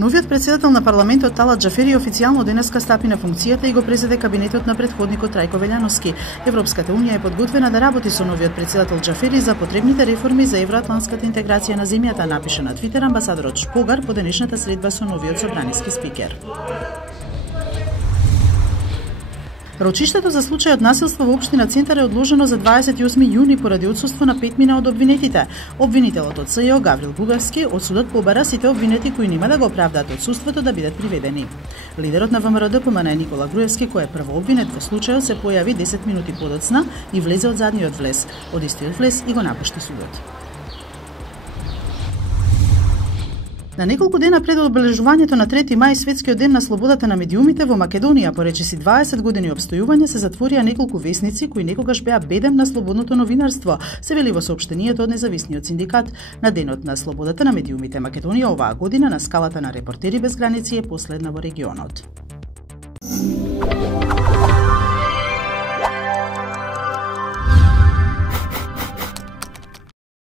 Новиот претседател на парламентот Талат Џафери официјално денеска стапи на функцијата и го презеде кабинетот на претходникот Трајко Велјановски. Европската унија е подготвена да работи со новиот претседател Џафери за потребните реформи за евроатлантската интеграција на земјата, напиша на Твитер амбасадорот Шпогар по денешната средба со новиот собраниски спикер. Рочиштето за случајот насилство во општина Центар е одложено за 28 јуни поради отсуство на 5 од обвинетите. Обвинителот од СЈО Гаврил Бугарски од судот побара сите обвинети кои нема да го оправдаат отсуството да бидат приведени. Лидерот на ВМРО ДПМН Никола Груевски, кој е прво обвинет во случајот, се појави 10 минути подоцна и влезе од задниот влез. Од истиот влез и го напушти судот. На неколку дена пред обележувањето на 3 мај, светскиот ден на слободата на медиумите, во Македонија, по речиси 20 години опстојување, се затворија неколку весници кои некогаш беа бедем на слободното новинарство, се вели во соопштението од независниот синдикат. На денот на слободата на медиумите Македонија оваа година на скалата на Репортери без граници е последна во регионот.